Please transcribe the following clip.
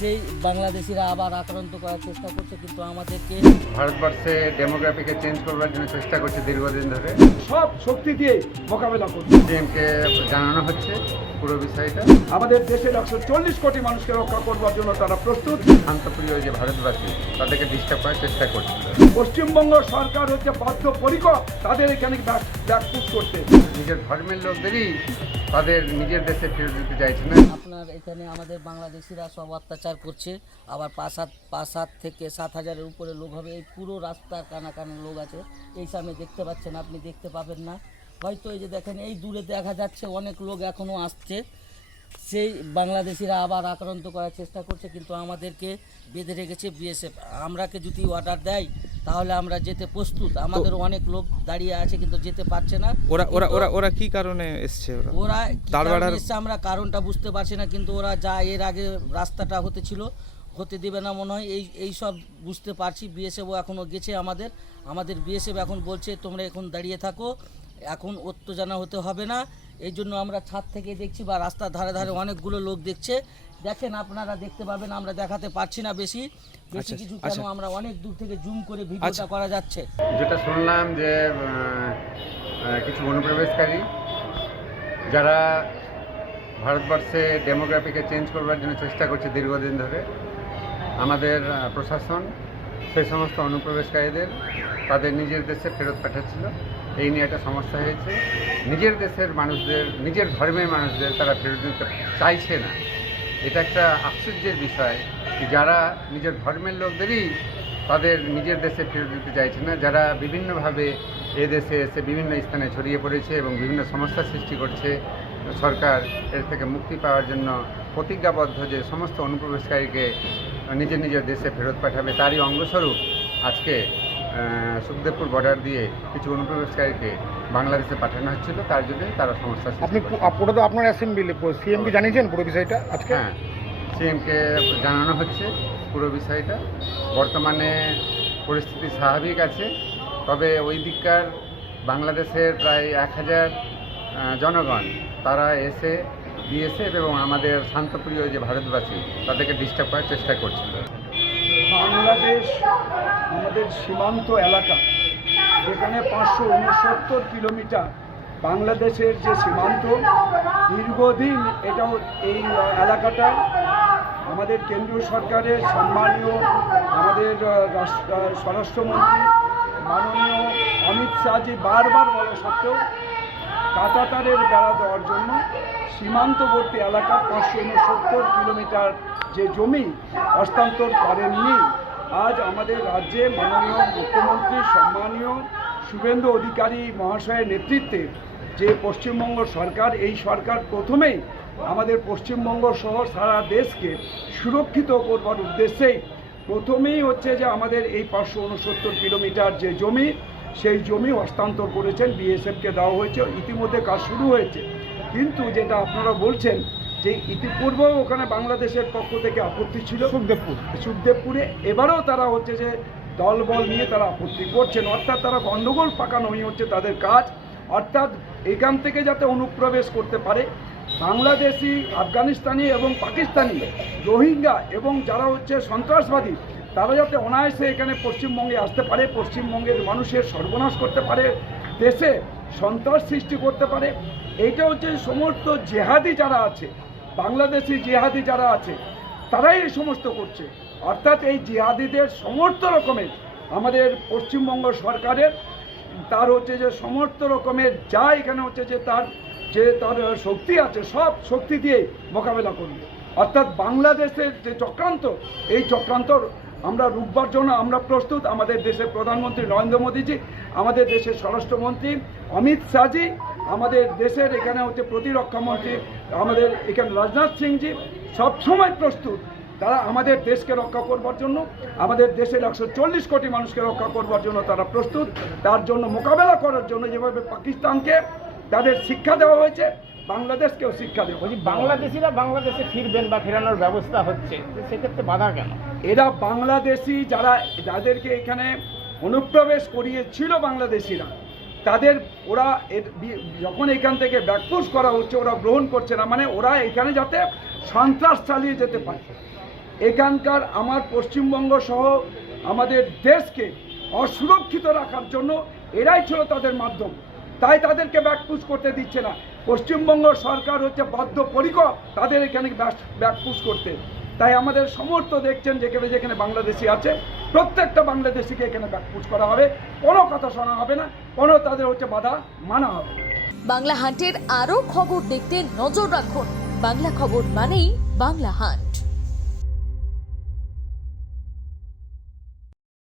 সেই বাংলাদেশিরা আবার আক্রান্ত করার চেষ্টা করছে, কিন্তু আমাদেরকে ভারতবর্ষে ডেমোগ্রাফিকে চেঞ্জ করবার জন্য চেষ্টা করছে দীর্ঘদিন ধরে। সব শক্তি দিয়ে মোকাবেলা করছে। সিএমকে জানানো হচ্ছে পুরো বিষয়টা। আমাদের দেশের 140 কোটি মানুষকে রক্ষা করবার জন্য তারা প্রস্তুত। শান্তপ্রিয় যে ভারতবাসী তাদেরকে ডিস্টার্ব করার চেষ্টা করছে। পশ্চিমবঙ্গ সরকার হচ্ছে বদ্ধপরিকর তাদের এখানে ব্যাকপুট করতে। নিজের ধর্মের লোকদেরই তাদের নিজের দেশে ফেরত দিতে চাইছে না। আপনার এখানে আমাদের বাংলাদেশিরা সব অত্যাচার করছে, আবার 5,000 থেকে 7,000-এর উপরে লোক হবে। এই পুরো রাস্তার কানা লোক আছে, এই সামনে দেখতে পাচ্ছেন, আপনি দেখতে পাবেন না হয়তো। এই যে দেখেন, এই দূরে দেখা যাচ্ছে অনেক লোক এখনও আসছে। সেই বাংলাদেশিরা আবার আক্রান্ত করার চেষ্টা করছে, কিন্তু আমাদেরকে বেঁধে রেখেছে বিএসএফ। আমরাকে যদি অর্ডার দেয় তাহলে আমরা যেতে প্রস্তুত। আমাদের অনেক লোক দাঁড়িয়ে আছে কিন্তু যেতে পারছে না। ওরা কি কারণে এসছে? ওরা এসছে আমরা কারণটা বুঝতে পারছি না, কিন্তু ওরা যা এর আগে রাস্তাটা হতে দেবে না মনে হয়, এই সব বুঝতে পারছি। বিএসএফও এখনও গেছে আমাদের বিএসএফ এখন বলছে তোমরা এখন দাঁড়িয়ে থাকো, এখন উত্তেজনা হতে হবে না। এই জন্য আমরা ছাদ থেকে দেখছি বা রাস্তার ধারে ধারে অনেকগুলো লোক দেখছে। দেখেন, আপনারা দেখতে পাবেন, আমরা দেখাতে পারছি না বেশি কিছু, কেন আমরা অনেক দূর থেকে জুম করে ভিডিওটা করা যাচ্ছে। যেটা শুনলাম যে কিছু অনুপ্রবেশকারী যারা ভারতবর্ষে ডেমোগ্রাফিকে চেঞ্জ করবার জন্য চেষ্টা করছে দীর্ঘদিন ধরে, আমাদের প্রশাসন সেই সমস্ত অনুপ্রবেশকারীদের তাদের নিজের দেশে ফেরত পাঠাচ্ছিল। এই নিয়ে একটা সমস্যা হয়েছে। নিজের দেশের মানুষদের, নিজের ধর্মের মানুষদের তারা ফেরত দিতে চাইছে না। এটা একটা আশ্চর্যের বিষয়, যারা নিজের ধর্মের লোকদেরই তাদের নিজের দেশে ফেরত দিতে চাইছে না, যারা বিভিন্নভাবে দেশে এসে বিভিন্ন স্থানে ছড়িয়ে পড়েছে এবং বিভিন্ন সমস্যার সৃষ্টি করছে। সরকার এর থেকে মুক্তি পাওয়ার জন্য প্রতিজ্ঞাবদ্ধ যে সমস্ত অনুপ্রবেশকারীকে নিজের নিজের দেশে ফেরত পাঠাবে, তারই অঙ্গস্বরূপ আজকে সুখদেবপুর বর্ডার দিয়ে কিছু অনুপ্রবেশকারীকে বাংলাদেশে পাঠানো হচ্ছিল। তার জন্য তারা সমস্যা আপনি পুরো তো আপনার অ্যাসেম্বলি সিএমকে জানিয়েছেন পুরো বিষয়টা আজকে? হ্যাঁ, সিএমকে জানানো হচ্ছে পুরো বিষয়টা। বর্তমানে পরিস্থিতি স্বাভাবিক আছে, তবে ওই দিককার বাংলাদেশের প্রায় 1,000 জনগণ তারা এসে বিএসএফ এবং আমাদের শান্তপ্রিয় যে ভারতবাসী তাদেরকে ডিস্টার্ব করার চেষ্টা করছিল। বাংলাদেশ আমাদের সীমান্ত এলাকা, যেখানে 569 কিলোমিটার বাংলাদেশের যে সীমান্ত, দীর্ঘদিন এটাও এই এলাকাটা আমাদের কেন্দ্রীয় সরকারের সম্মানীয় আমাদের স্বরাষ্ট্রমন্ত্রী মাননীয় অমিত শাহজি বারবার বলা সত্ত্বেও কাঁটাতারের বেড়া দেওয়ার জন্য সীমান্তবর্তী এলাকার 569 কিলোমিটার যে জমি হস্তান্তর করেননি। আজ আমাদের রাজ্যে মাননীয় মুখ্যমন্ত্রী সম্মানীয় শুভেন্দু অধিকারী মহাশয়ের নেতৃত্বে যে পশ্চিমবঙ্গ সরকার, এই সরকার প্রথমেই আমাদের পশ্চিমবঙ্গ সহ সারা দেশকে সুরক্ষিত করবার উদ্দেশ্যেই প্রথমেই হচ্ছে যে আমাদের এই 569 কিলোমিটার যে জমি, সেই জমি হস্তান্তর করেছেন, বিএসএফকে দেওয়া হয়েছে। ইতিমধ্যে কাজ শুরু হয়েছে, কিন্তু যেটা আপনারা বলছেন যে ইতিপূর্বেও ওখানে বাংলাদেশের পক্ষ থেকে আপত্তি ছিল সুখদেবপুরে, এবারেও তারা হচ্ছে যে দলবল নিয়ে তারা আপত্তি করছেন। অর্থাৎ তারা গণ্ডগোল পাকানোই হচ্ছে তাদের কাজ। অর্থাৎ এখান থেকে যাতে অনুপ্রবেশ করতে পারে বাংলাদেশি, আফগানিস্তানি এবং পাকিস্তানি, রোহিঙ্গা এবং যারা হচ্ছে সন্ত্রাসবাদী, তারা যাতে অনায়াসে এখানে পশ্চিমবঙ্গে আসতে পারে, পশ্চিমবঙ্গের মানুষের সর্বনাশ করতে পারে, দেশে সন্ত্রাস সৃষ্টি করতে পারে। এইটা হচ্ছে সমস্ত জেহাদি যারা আছে, বাংলাদেশি জেহাদি যারা আছে, তারাই এই সমস্ত করছে। অর্থাৎ এই জিহাদিদের সমস্ত রকমের আমাদের পশ্চিমবঙ্গ সরকারের তার হচ্ছে যে সমস্ত রকমের যা এখানে হচ্ছে যে তার শক্তি আছে, সব শক্তি দিয়ে মোকাবেলা করবে। অর্থাৎ বাংলাদেশের যে চক্রান্ত, এই চক্রান্ত আমরা রুখবার জন্য আমরা প্রস্তুত। আমাদের দেশের প্রধানমন্ত্রী নরেন্দ্র মোদীজি, আমাদের দেশের স্বরাষ্ট্রমন্ত্রী অমিত শাহজি, আমাদের দেশের এখানে হচ্ছে প্রতিরক্ষামন্ত্রী আমাদের এখানে রাজনাথ সিংজি সবসময় প্রস্তুত। তারা আমাদের দেশকে রক্ষা করবার জন্য, আমাদের দেশের 140 কোটি মানুষকে রক্ষা করবার জন্য তারা প্রস্তুত। তার জন্য মোকাবেলা করার জন্য যেভাবে পাকিস্তানকে তাদের শিক্ষা দেওয়া হয়েছে, বাংলাদেশকেও শিক্ষা দেওয়া। বাংলাদেশিরা বাংলাদেশে ফিরবেন বা ফেরানোর ব্যবস্থা হচ্ছে, সেক্ষেত্রে বাধা কেন? এরা বাংলাদেশি যাদেরকে এখানে অনুপ্রবেশ করিয়েছিল বাংলাদেশিরা, তাদের ওরা যখন এখান থেকে ব্যাকপুশ করা হচ্ছে ওরা গ্রহণ করছে না, মানে ওরা এখানে যাতে সন্ত্রাস চালিয়ে যেতে পারে। এখানকার আমার পশ্চিমবঙ্গ সহ আমাদের দেশকে অসুরক্ষিত রাখার জন্য এরাই ছিল তাদের মাধ্যম, তাই তাদেরকে ব্যাকপুশ করতে দিচ্ছে না। পশ্চিমবঙ্গ সরকার হচ্ছে বদ্ধপরিকর তাদের এখানে ব্যাকপুশ করতে। তাই আমাদের সমর্থ দেখছেন যেখানে যেখানে বাংলাদেশি আছে প্রত্যেকটা বাংলাদেশিকে এখানে ব্যাকপুশ করা হবে, কোনো কথা শোনা হবে না, কোনো তাদের হচ্ছে বাধা মানা হবে না। বাংলা হান্টের আরও খবর দেখতে নজর রাখুন। বাংলা খবর মানেই বাংলা হান্ট।